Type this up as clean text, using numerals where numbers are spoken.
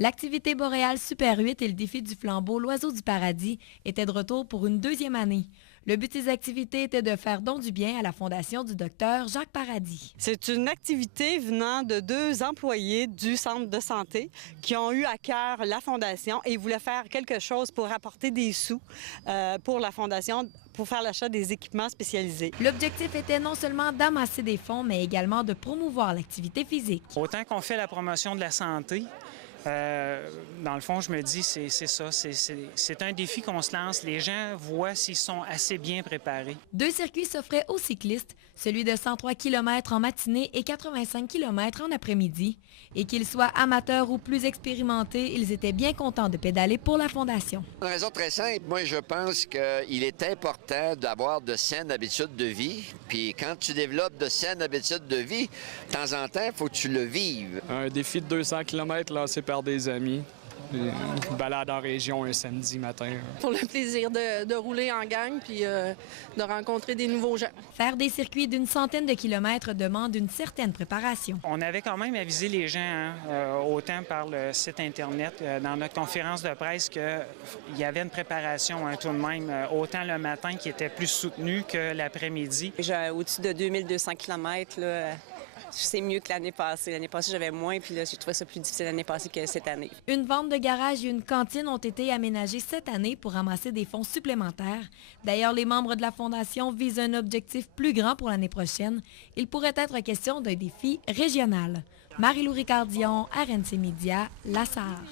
L'activité boréale Super 8 et le défi du flambeau L'Oiseau du Paradis étaient de retour pour une deuxième année. Le but des activités était de faire don du bien à la fondation du docteur Jacques Paradis. C'est une activité venant de 2 employés du centre de santé qui ont eu à cœur la fondation et voulaient faire quelque chose pour apporter des sous pour la fondation pour faire l'achat des équipements spécialisés. L'objectif était non seulement d'amasser des fonds, mais également de promouvoir l'activité physique. Autant qu'on fait la promotion de la santé, dans le fond, je me dis, c'est ça, c'est un défi qu'on se lance. Les gens voient s'ils sont assez bien préparés. 2 circuits s'offraient aux cyclistes, celui de 103 km en matinée et 85 km en après-midi. Et qu'ils soient amateurs ou plus expérimentés, ils étaient bien contents de pédaler pour la Fondation. Une raison très simple, moi je pense qu'il est important d'avoir de saines habitudes de vie. Puis quand tu développes de saines habitudes de vie, de temps en temps, il faut que tu le vives. Un défi de 200 km lancé par des amis. Une balade en région un samedi matin. Pour le plaisir de rouler en gang puis de rencontrer des nouveaux gens. Faire des circuits d'une centaine de kilomètres demande une certaine préparation. On avait quand même avisé les gens, autant par le site Internet, dans notre conférence de presse, qu'il y avait une préparation tout de même, autant le matin qui était plus soutenu que l'après-midi. J'ai au-dessus de 2200 km, là. C'est mieux que l'année passée. L'année passée, j'avais moins, puis là, j'ai trouvé ça plus difficile l'année passée que cette année. Une vente de garage et une cantine ont été aménagées cette année pour ramasser des fonds supplémentaires. D'ailleurs, les membres de la Fondation visent un objectif plus grand pour l'année prochaine. Il pourrait être question d'un défi régional. Marie-Lou Ricardillon, RNC Média, La Sarre.